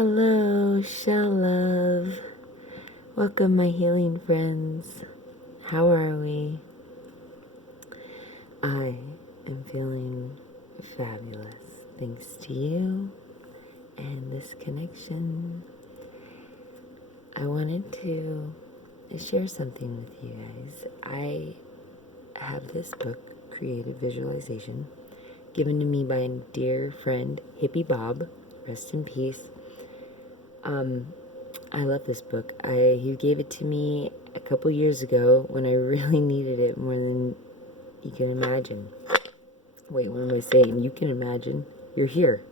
Hello, shell love. Welcome, my healing friends. How are we? I am feeling fabulous thanks to you and this connection. I wanted to share something with you guys. I have this book, Creative Visualization, given to me by a dear friend, Hippie Bob. Rest in peace. I love this book. He gave it to me a couple years ago when I really needed it more than you can imagine. Wait, what am I saying? You can imagine. You're here.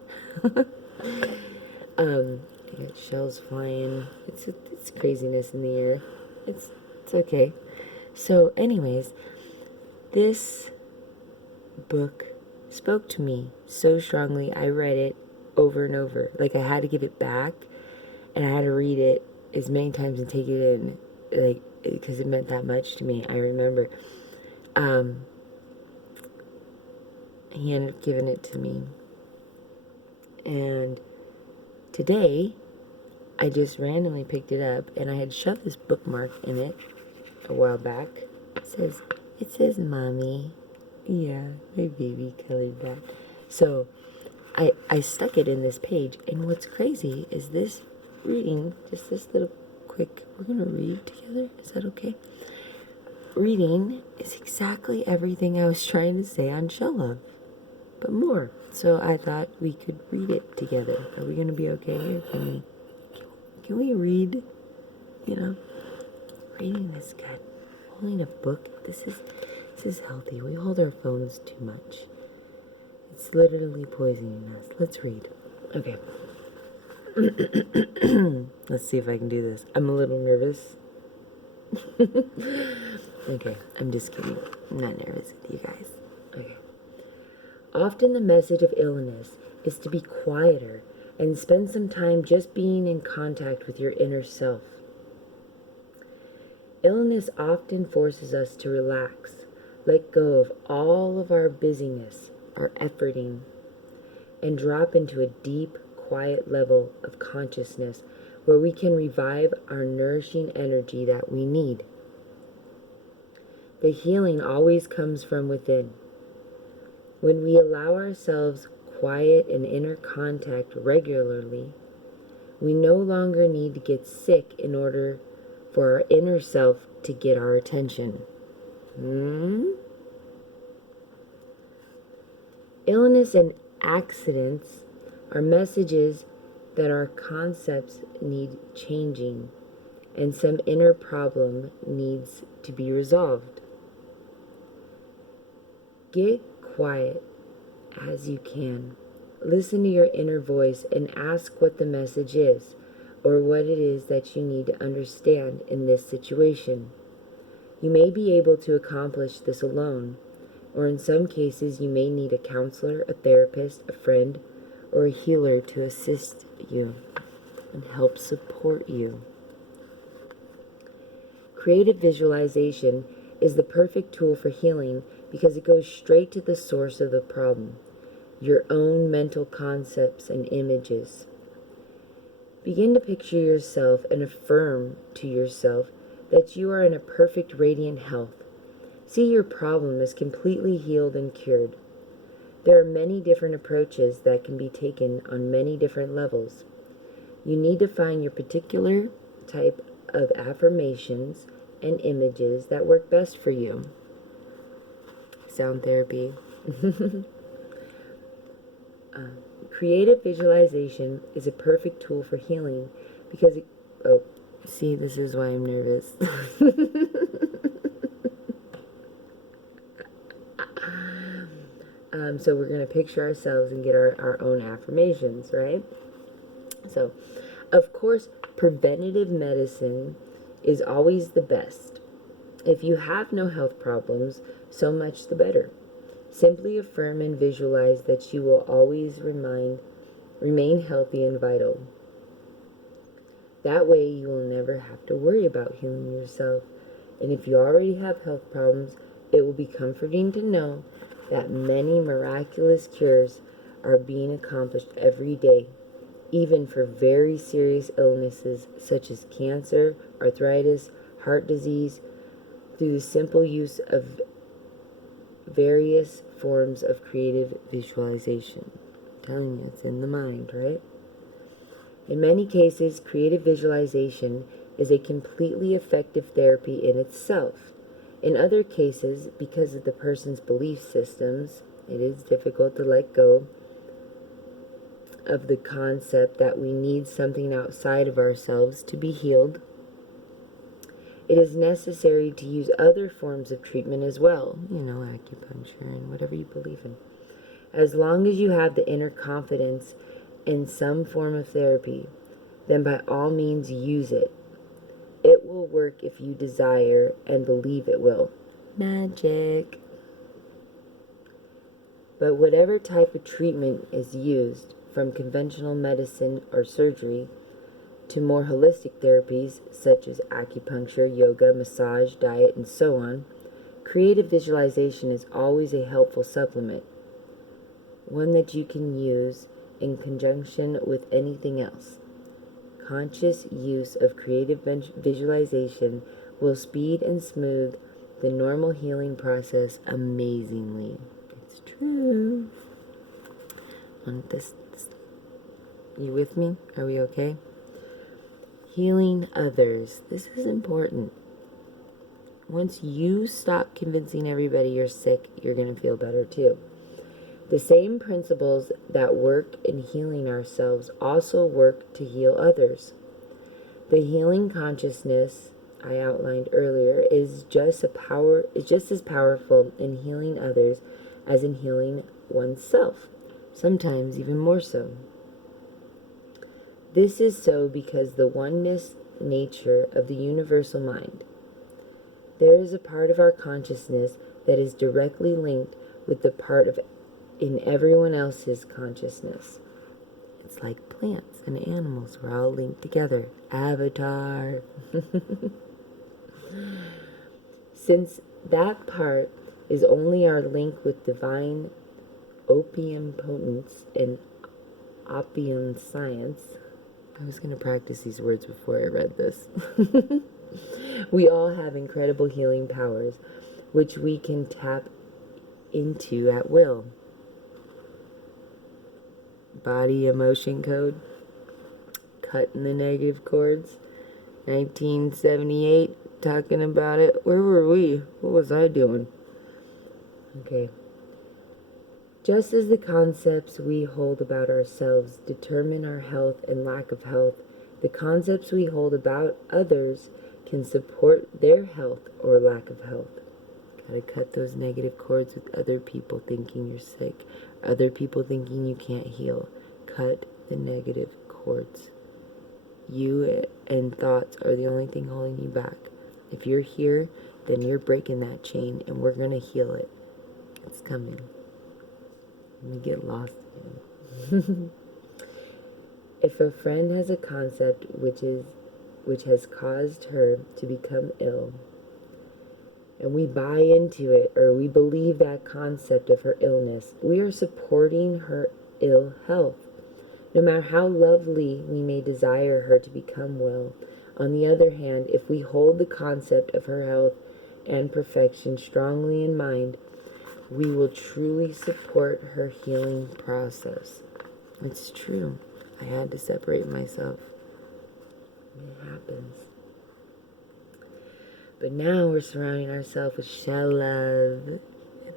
I got shells flying. It's craziness in the air. It's okay. So, anyways, this book spoke to me so strongly. I read it over and over. Like, I had to give it back. And I had to read it as many times and take it in, like, because it meant that much to me. I remember. He ended up giving it to me. And today, I just randomly picked it up, and I had shoved this bookmark in it a while back. It says, Mommy. Yeah, my baby colored that. So, I stuck it in this page, and what's crazy is this reading, just this little quick, we're going to read together, is that okay? Reading is exactly everything I was trying to say on Shell Love, but more. So I thought we could read it together. Are we going to be okay here? Can we read? You know, reading is good. Holding a book, this is healthy. We hold our phones too much. It's literally poisoning us. Let's read. Okay. Let's see if I can do this. I'm a little nervous. Okay, I'm just kidding. I'm not nervous with you guys. Okay. Often the message of illness is to be quieter and spend some time just being in contact with your inner self. Illness often forces us to relax, let go of all of our busyness, our efforting, and drop into a deep, quiet level of consciousness where we can revive our nourishing energy that we need. The healing always comes from within. When we allow ourselves quiet and inner contact regularly, we no longer need to get sick in order for our inner self to get our attention. Illness and accidents are messages that our concepts need changing and some inner problem needs to be resolved. Get quiet as you can. Listen to your inner voice and ask what the message is or what it is that you need to understand in this situation. You may be able to accomplish this alone, or in some cases you may need a counselor, a therapist, a friend, or a healer to assist you and help support you. Creative visualization is the perfect tool for healing because it goes straight to the source of the problem, your own mental concepts and images. Begin to picture yourself and affirm to yourself that you are in a perfect radiant health. See your problem as completely healed and cured. There are many different approaches that can be taken on many different levels. You need to find your particular type of affirmations and images that work best for you. Sound therapy. Creative visualization is a perfect tool for healing because see, this is why I'm nervous. So we're going to picture ourselves and get our own affirmations, right? So, of course, preventative medicine is always the best. If you have no health problems, so much the better. Simply affirm and visualize that you will always remain healthy and vital. That way you will never have to worry about healing yourself. And if you already have health problems, it will be comforting to know that many miraculous cures are being accomplished every day even for very serious illnesses such as cancer, arthritis, heart disease, through the simple use of various forms of creative visualization. I'm telling you, it's in the mind, right? In many cases, creative visualization is a completely effective therapy in itself. In other cases, because of the person's belief systems, it is difficult to let go of the concept that we need something outside of ourselves to be healed. It is necessary to use other forms of treatment as well, acupuncture and whatever you believe in. As long as you have the inner confidence in some form of therapy, then by all means use it. It will work if you desire and believe it will. Magic. But whatever type of treatment is used, from conventional medicine or surgery to more holistic therapies such as acupuncture, yoga, massage, diet, and so on, creative visualization is always a helpful supplement, one that you can use in conjunction with anything else. Conscious use of creative visualization will speed and smooth the normal healing process amazingly. It's true. Want this? You with me? Are we okay? Healing others. This is important. Once you stop convincing everybody you're sick, you're going to feel better too. The same principles that work in healing ourselves also work to heal others. The healing consciousness I outlined earlier is just as powerful in healing others as in healing oneself, sometimes even more so. This is so because the oneness nature of the universal mind. There is a part of our consciousness that is directly linked with the part of in everyone else's consciousness. It's like plants and animals. We're all linked together. Avatar. Since that part is only our link with divine opium potence and opium science. I was going to practice these words before I read this. We all have incredible healing powers, which we can tap into at will. Body emotion code, cutting the negative chords, 1978, talking about it. Where were we? What was I doing? Okay. Just as the concepts we hold about ourselves determine our health and lack of health, the concepts we hold about others can support their health or lack of health. Gotta cut those negative cords with other people thinking you're sick, other people thinking you can't heal. Cut the negative cords. You and thoughts are the only thing holding you back. If you're here, then you're breaking that chain, and we're gonna heal it. It's coming. Let me get lost again. If a friend has a concept which has caused her to become ill, and we buy into it, or we believe that concept of her illness, we are supporting her ill health. No matter how lovely we may desire her to become well, on the other hand, if we hold the concept of her health and perfection strongly in mind, we will truly support her healing process. It's true. I had to separate myself. It happens. But now we're surrounding ourselves with shell love.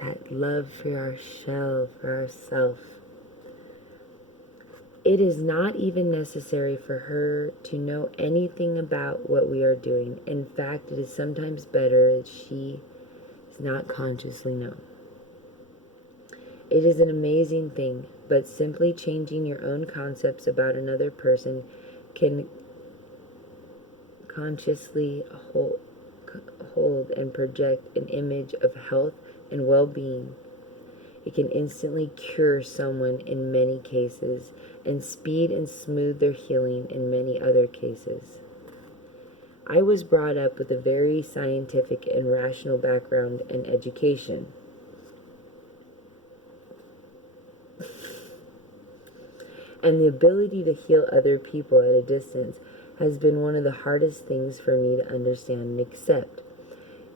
That love for our shell, for ourself. It is not even necessary for her to know anything about what we are doing. In fact, it is sometimes better that she is not consciously known. It is an amazing thing, but simply changing your own concepts about another person can consciously hold and project an image of health and well-being. It can instantly cure someone in many cases and speed and smooth their healing in many other cases. I was brought up with a very scientific and rational background and education. And the ability to heal other people at a distance has been one of the hardest things for me to understand and accept.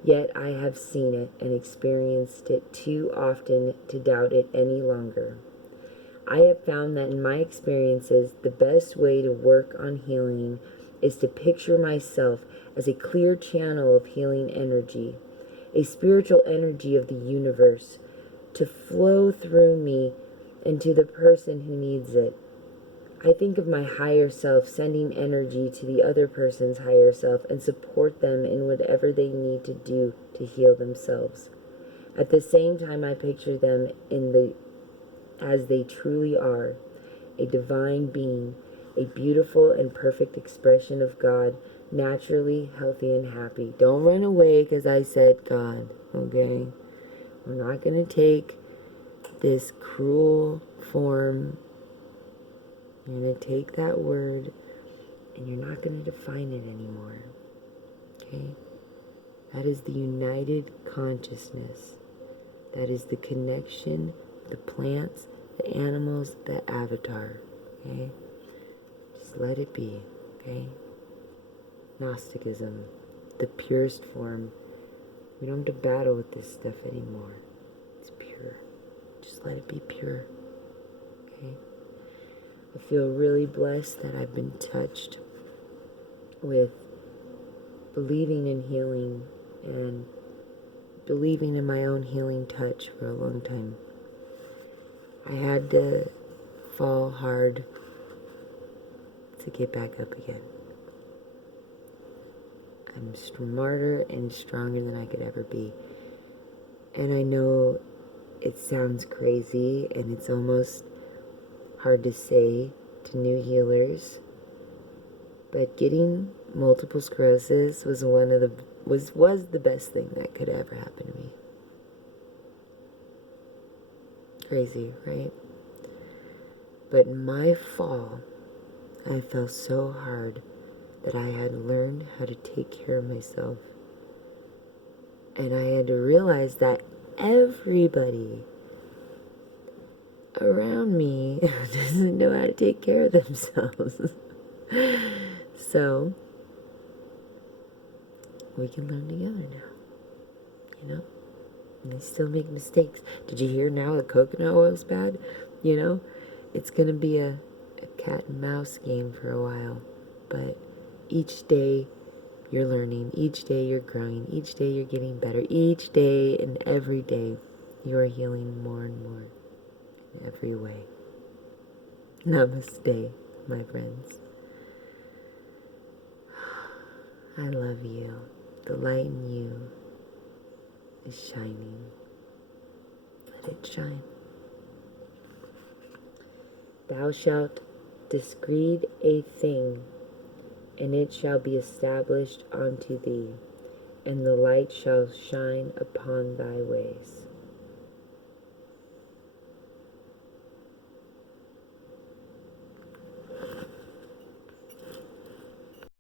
Yet I have seen it and experienced it too often to doubt it any longer. I have found that in my experiences, the best way to work on healing is to picture myself as a clear channel of healing energy, a spiritual energy of the universe, to flow through me and to the person who needs it. I think of my higher self sending energy to the other person's higher self and support them in whatever they need to do to heal themselves. At the same time, I picture them as they truly are, a divine being, a beautiful and perfect expression of God, naturally healthy and happy. Don't run away because I said God, okay? We're not going to take this cruel form. You're going to take that word and you're not going to define it anymore. Okay? That is the united consciousness. That is the connection, the plants, the animals, the avatar. Okay? Just let it be. Okay? Gnosticism, the purest form. We don't have to battle with this stuff anymore. It's pure. Just let it be pure. Okay? I feel really blessed that I've been touched with believing in healing and believing in my own healing touch for a long time. I had to fall hard to get back up again. I'm smarter and stronger than I could ever be. And I know it sounds crazy and it's almost hard to say to new healers, but getting multiple sclerosis was was the best thing that could ever happen to me. Crazy, right? But in my fall, I fell so hard that I had learned how to take care of myself. And I had to realize that everybody around me doesn't know how to take care of themselves. So, we can learn together now, you know? And they still make mistakes. Did you hear now that coconut oil's bad? You know, it's going to be a cat and mouse game for a while. But each day you're learning. Each day you're growing. Each day you're getting better. Each day and every day you're healing more and more in every way. Namaste, my friends. I love you. The light in you is shining. Let it shine. Thou shalt decree a thing, and it shall be established unto thee, and the light shall shine upon thy ways.